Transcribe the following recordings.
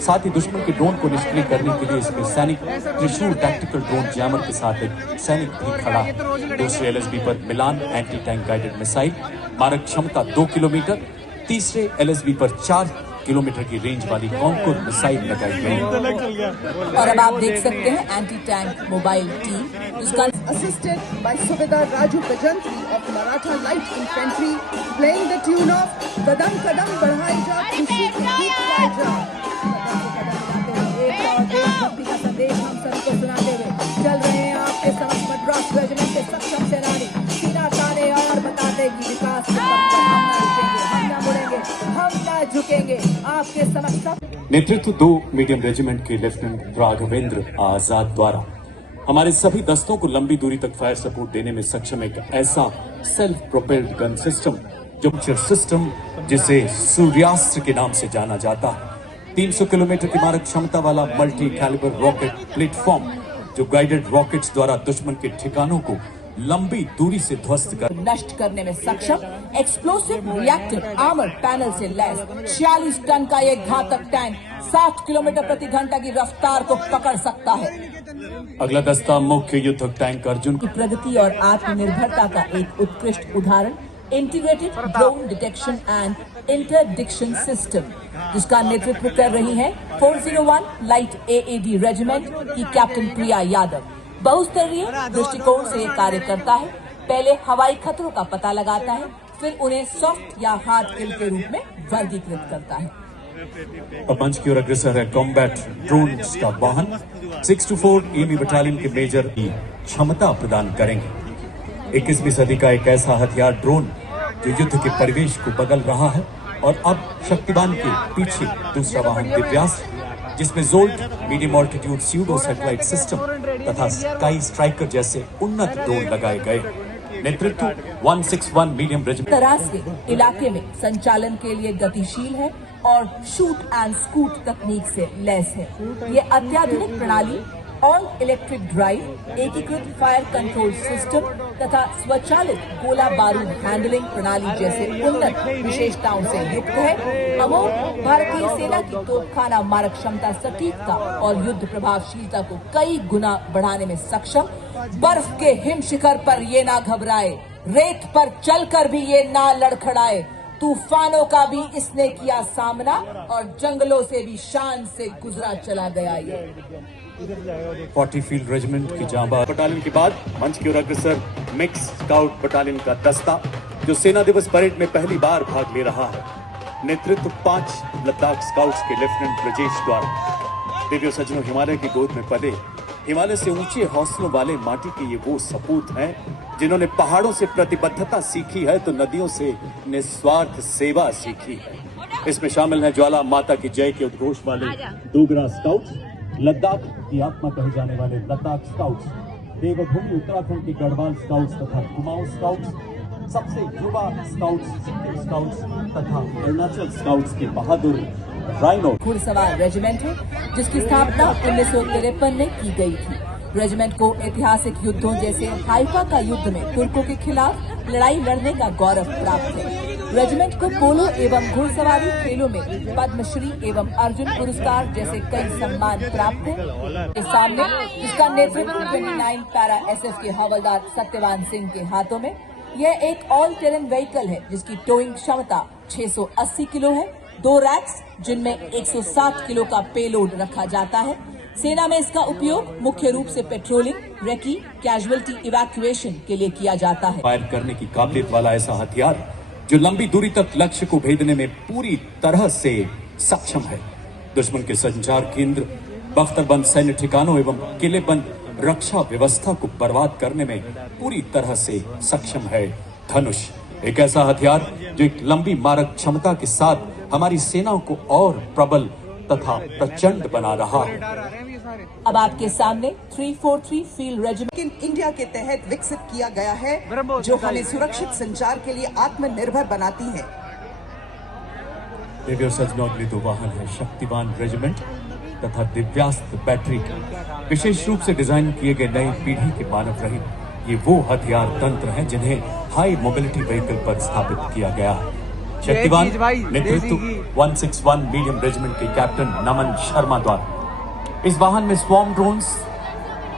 साथ ही दुश्मन के ड्रोन को निष्क्रिय करने के लिए इसमें सैनिक त्रिशूल टैक्टिकल ड्रोन जैमर के साथ एक सैनिक भी खड़ा है। दूसरे LSB पर मिलान एंटी टैंक गाइडेड मिसाइल, मारक क्षमता 2 किलोमीटर। तीसरे LSB पर 4 किलोमीटर की रेंज वाली कॉन्कोर मिसाइल लगाई गई। और अब आप देख सकते हैं एंटी टैंक मोबाइल टीम, जिसका assisted by Subedar Raju Bajantri of Maratha Light Infantry, playing the tune of Kadam Kadam Badhai Ja, Khushi Ke Geet Gaye Ja। एक और देशभक्ति का संदेश हम सभी को सुनाते हुए चल रहे हैं आपके समक्ष मद्रास रेजिमेंट के सक्षम सेनानी, सीना ताने और बताते कि विकास के पथ पर हम न रुकेंगे, हम न मुड़ेंगे, हम न झुकेंगे। आपके समक्ष नेतृत्व 2 मीडियम रेजिमेंट के लेफ्टिनेंट राघवेंद्र आजाद द्वारा हमारे सभी दस्तों को लंबी दूरी तक फायर सपोर्ट देने में सक्षम एक ऐसा सेल्फ प्रोपेल्ड गन सिस्टम जो सिस्टम जिसे सूर्यास्त्र के नाम से जाना जाता है। 300 किलोमीटर की मारक क्षमता वाला मल्टी कैलिबर रॉकेट प्लेटफॉर्म जो गाइडेड रॉकेट्स द्वारा दुश्मन के ठिकानों को लंबी दूरी से ध्वस्त कर नष्ट करने में सक्षम एक्सप्लोसिव रिएक्टिव आर्मर पैनल से लैस 46 टन का ये घातक टैंक 60 किलोमीटर प्रति घंटा की रफ्तार को पकड़ सकता है। अगला दस्ता मुख्य युद्धक टैंक अर्जुन की प्रगति और आत्मनिर्भरता का एक उत्कृष्ट उदाहरण integrated drone detection and interdiction system, जिसका नेतृत्व कर रही है 401 लाइट AAD रेजिमेंट की कैप्टन प्रिया यादव। बहुस्तरीय दृष्टिकोण से ये कार्य करता है। पहले हवाई खतरों का पता लगाता है, फिर उन्हें सॉफ्ट या हार्ड किल के रूप में वर्गीकृत करता है। अब मंच की ओर अग्रसर है कॉम्बैट ड्रोन का वाहन 624 EME बटालियन के मेजर की क्षमता प्रदान करेंगे। 21वीं सदी का एक ऐसा हथियार ड्रोन जो युद्ध के परिवेश को बदल रहा है। और अब शक्तिवान के पीछे दूसरा वाहन दिव्यास्त्र, जिसमें jolt medium altitude pseudo satellite system तथा स्काई स्ट्राइकर जैसे उन्नत ड्रोन लगाए गए। नेतृत्व 161 मीडियम रेजिमेंट तरह से इलाके में संचालन के लिए गतिशील है और शूट एंड स्कूट तकनीक से लैस है। ये अत्याधुनिक प्रणाली ऑल इलेक्ट्रिक ड्राइव, एकीकृत फायर कंट्रोल सिस्टम तथा स्वचालित गोला बारूद हैंडलिंग प्रणाली जैसे उन्नत विशेषताओं से युक्त है। अमोघ भारतीय सेना की तोपखाना मारक क्षमता, सटीकता और युद्ध प्रभावशीलता को कई गुना बढ़ाने में सक्षम। बर्फ के हिम शिखर पर ये ना घबराए, रेत पर चलकर भी ये ना लड़खड़ाए, तूफानों का भी इसने किया सामना और जंगलों से भी शान से गुजरा चला गया ये। 40 फील्ड रेजिमेंट की जांबाज बटालियन के बाद मंच की ओर अग्रसर मिक्स स्काउट बटालियन का दस्ता जो सेना दिवस परेड में पहली बार भाग ले रहा है। नेतृत्व 5 लद्दाख स्काउट्स के लेफ्टिनेंट ब्रजेश द्वारा। दिव्य सज्जनों, हिमालय की गोद में पले, हिमालय से ऊंचे हौसलों वाले माटी के ये वो सपूत हैं जिन्होंने पहाड़ों से प्रतिबद्धता सीखी है तो नदियों से निस्वार्थ सेवा सीखी है। इसमें शामिल है ज्वाला माता की जय के उद्घोष वाले डोगरा स्काउट्स, लद्दाख की आत्मा कहे जाने वाले लद्दाख स्काउट्स, देवभूमि उत्तराखंड के गढ़वाल स्काउट्स तथा कुमाऊं स्काउट्स, सबसे युवा स्काउट्स, सिक्किम स्काउट्स तथा अरुणाचल स्काउट्स के बहादुर राइनो घुड़सवार रेजिमेंट है, जिसकी स्थापना 1953 में की गई थी। रेजिमेंट को ऐतिहासिक युद्धों जैसे हाइफा का युद्ध में तुर्कों के खिलाफ लड़ाई लड़ने का गौरव प्राप्त है। रेजिमेंट को पोलो एवं घुड़सवारी खेलों में पद्मश्री एवं अर्जुन पुरस्कार जैसे कई सम्मान प्राप्त है। इस सामने इसका नेतृत्व 29 पैरा SF के हवलदार सत्यवान सिंह के हाथों में। यह एक ऑल टेरेन व्हीकल है जिसकी टोइंग क्षमता 680 किलो है। 2 रैक्स जिनमें 160 किलो का पेलोड रखा जाता है। सेना में इसका उपयोग मुख्य रूप से पेट्रोलिंग, रेकी, कैजुअलिटी इवैक्यूएशन के लिए किया जाता है। फायर करने की काबिलियत वाला ऐसा हथियार जो लंबी दूरी तक लक्ष्य को भेदने में पूरी तरह से सक्षम है। दुश्मन के संचार केंद्र, बख्तरबंद सैन्य ठिकानों एवं किलेबंद रक्षा व्यवस्था को बर्बाद करने में पूरी तरह से सक्षम है। धनुष एक ऐसा हथियार जो एक लंबी मारक क्षमता के साथ हमारी सेनाओं को और प्रबल तथा प्रचंड बना रहा है। अब आपके सामने 343 फील्ड रेजिमेंट इंडिया के तहत विकसित किया गया है, जो हमें सुरक्षित संचार के लिए आत्मनिर्भर बनाती है। दिव्य सज्जनों, अगली 2 वाहन है शक्तिवान रेजिमेंट तथा दिव्यास्त्र बैटरी के विशेष रूप से डिजाइन किए गए नई पीढ़ी के मानव रहित ये वो हथियार तंत्र हैं जिन्हें हाई मोबिलिटी व्हीकल पर स्थापित किया गया है। शक्तिवान नेतृत्व 161 मीडियम रेजिमेंट के कैप्टन नमन शर्मा द्वारा। इस वाहन में स्वॉर्म ड्रोन्स,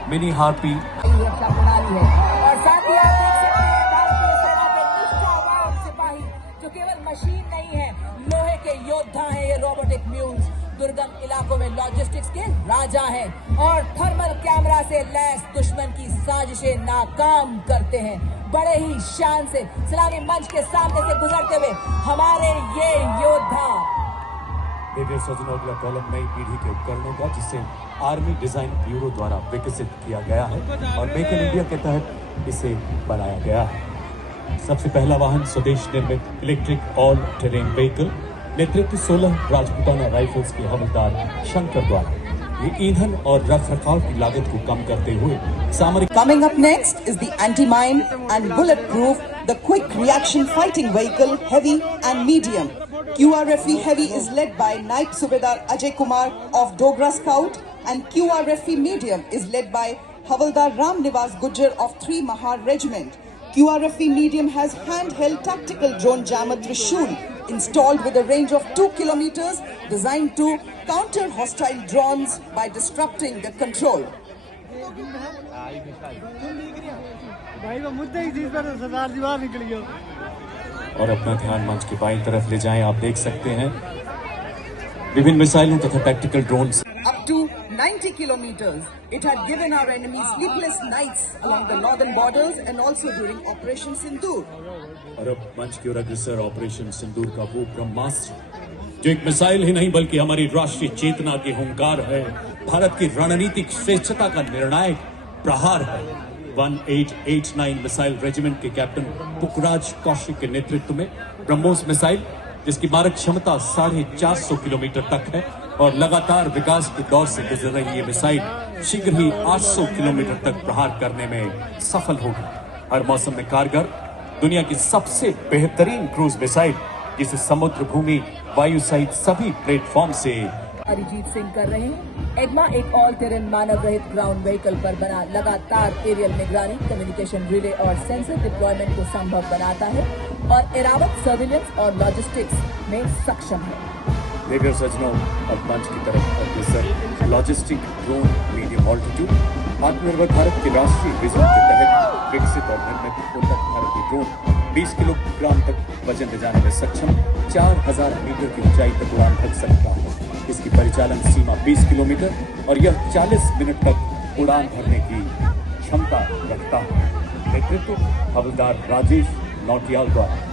मिनी हार्पी रक्षा प्रणाली है और साथ ही आप देख सकते हैं भारतीय सेना के निष्ठावान सिपाही जो केवल मशीन नहीं है, लोहे के योद्धा हैं। ये रोबोटिक म्यूल्स दुर्गम इलाकों में लॉजिस्टिक्स के राजा हैं और थर्मल कैमरा से लैस दुश्मन की साजिशें नाकाम करते हैं। बड़े ही शान से सलामी मंच के सामने से गुजरते हुए हमारे ये योद्धा। देवियों सज्जनों, अगला कॉलम नई पीढ़ी के उपकरणों का जिसे आर्मी डिजाइन ब्यूरो द्वारा विकसित किया गया है और मेक इन इंडिया के तहत इसे बनाया गया है। सबसे पहला वाहन स्वदेश निर्मित इलेक्ट्रिक ऑल टेरेन व्हीकल, नेतृत्व 16 राजपूताना राइफल्स के हवलदार शंकर द्वारा। ये ईंधन और रखरखाव की लागत को कम करते हुए सामरिक। Coming up next is the anti-mine and bulletproof, the quick reaction fighting vehicle, heavy and medium. QRFE Heavy is led by Naib Subedar Ajay Kumar of Dogra Scout, and QRFE Medium is led by Havaldar Ram Nivas Gujjar of 3 Mahar Regiment. QRFE Medium has handheld tactical drone jammer Trishul installed with a range of 2 kilometers, designed to counter hostile drones by disrupting the control. भाई वो मुद्दे ही जिस पर सरदार जी बाहर निकल गया। और अपना ध्यान मंच के बाईं तरफ ले जाएं। आप देख सकते हैं विभिन्न मिसाइलों तथा tactical drones. Up to 90 kilometers, it had given our enemy sleepless nights along the northern borders and also during Operation Sindoor. और अब मंच की ओर अग्रसर ऑपरेशन सिंदूर का वो ब्रह्मास्त्र जो एक मिसाइल ही नहीं बल्कि हमारी राष्ट्रीय चेतना की हुंकार है, भारत की रणनीतिक श्रेष्ठता का निर्णायक प्रहार है। 1889 मिसाइल रेजिमेंट के कैप्टन पुखराज कौशिक के नेतृत्व में ब्रह्मोस मिसाइल, जिसकी मारक क्षमता 450 किलोमीटर तक है और लगातार विकास के दौर से गुजर रही ये मिसाइल शीघ्र ही 800 किलोमीटर तक प्रहार करने में सफल होगी। हर मौसम में कारगर, दुनिया की सबसे बेहतरीन क्रूज मिसाइल जिसे समुद्र, भूमि, वायु सहित सभी प्लेटफॉर्म से। अरिजीत सिंह कर रहे हैं। एग्मा एक ऑल टेरेन मानव रहित ग्राउंड व्हीकल पर बना लगातार एरियल निगरानी, कम्युनिकेशन रिले और सेंसर डिप्लॉयमेंट को संभव बनाता है और एरावत सर्विलेंस और लॉजिस्टिक्स में सक्षम है। देवियों सज्जनों, अब मंच की तरफ अग्रसर लॉजिस्टिक ड्रोन मीडियम ऑल्टीट्यूड आत्मनिर्भर भारत के राष्ट्रीय विजन के तहत विकसित और निर्मित उन्नत भारतीय ड्रोन 20 किलोग्राम तक वजन ले जाने में सक्षम, 4000 मीटर की ऊंचाई तक उड़ान भर सकता है। इसकी परिचालन सीमा 20 किलोमीटर और यह 40 मिनट तक उड़ान भरने की क्षमता रखता है। नेतृत्व हवलदार राजेश नौटियाल द्वारा।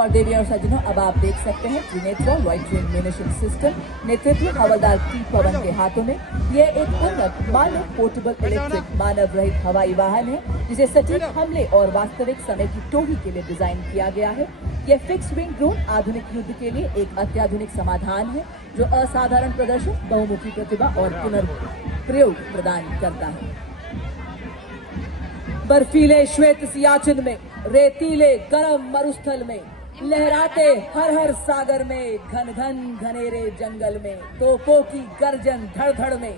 और देवी और सज्जनों, अब आप देख सकते हैं त्रिनेत्र लॉइटरिंग म्यूनिशन सिस्टम, नेतृत्व हवलदार टी पवन के हाथों में। ये एक उन्नत मानव पोर्टेबल इलेक्ट्रिक मानव रहित हवाई वाहन है जिसे सटीक हमले और वास्तविक समय की टोही के लिए डिजाइन किया गया है। यह फिक्स विंग ड्रोन आधुनिक युद्ध के लिए एक अत्याधुनिक समाधान है जो असाधारण प्रदर्शन, बहुमुखी प्रतिभा और पुनर्प्रयोग प्रदान करता है। बर्फीले श्वेत सियाचिन में, रेतीले गर्म मरुस्थल में, लहराते हर हर सागर में, घन घन घनेरे जंगल में, तोपों की गर्जन धड़ धड़ में,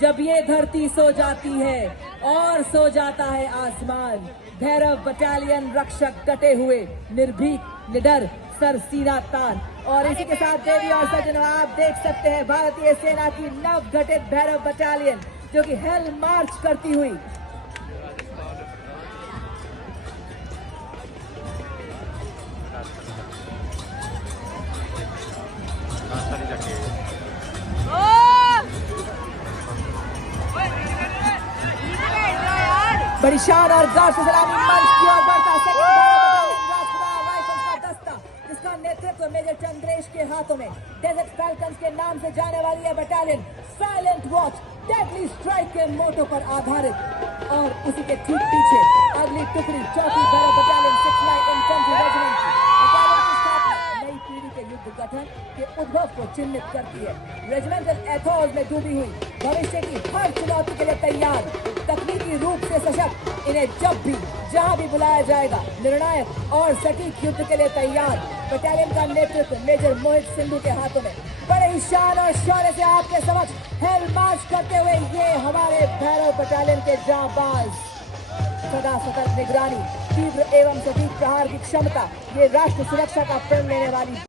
जब ये धरती सो जाती है और सो जाता है आसमान, भैरव बटालियन रक्षक डटे हुए, निर्भीक, निडर, सर सीना तान। और इसी के साथ देवी और सज्जनों, आप देख सकते हैं भारतीय सेना की नव गठित भैरव बटालियन जो कि हेल मार्च करती हुई बड़ी शान और गौर से सलामी मंच की ओर बढ़ता राइफल्स का दस्ता, जिसका नेतृत्व मेजर चंद्रेश के हाथों में। डेजर्ट फैल्कन्स के नाम से जाने वाली यह battalion silent watch, deadly strike के मोटो पर आधारित। और उसी के ठीक पीछे अगली टुकड़ी चौथी भैरव बटालियन 6 इन्फेंट्री रेजिमेंट की बटालियन की स्थापना नई पीढ़ी के युद्ध गठन के उद्भव को चिन्हित करती है। रेजिमेंटल एथोस में डूबी हुई, भविष्य की हर चुनौती के लिए तैयार, तकनीकी रूप से सशक्त, इन्हें जब भी जहां भी बुलाया जाएगा निर्णायक और सटीक युद्ध के लिए तैयार। बटालियन का नेतृत्व मेजर मोहित सिंधु के हाथों में। बड़े ही शान और शौर्य से आपके समक्ष हेल मार्च करते हुए ये हमारे भैरव बटालियन के जांबाज। सदा सतर्क निगरानी, तीव्र एवं सटीक प्रहार की क्षमता, ये राष्ट्र सुरक्षा का प्रण लेने वाली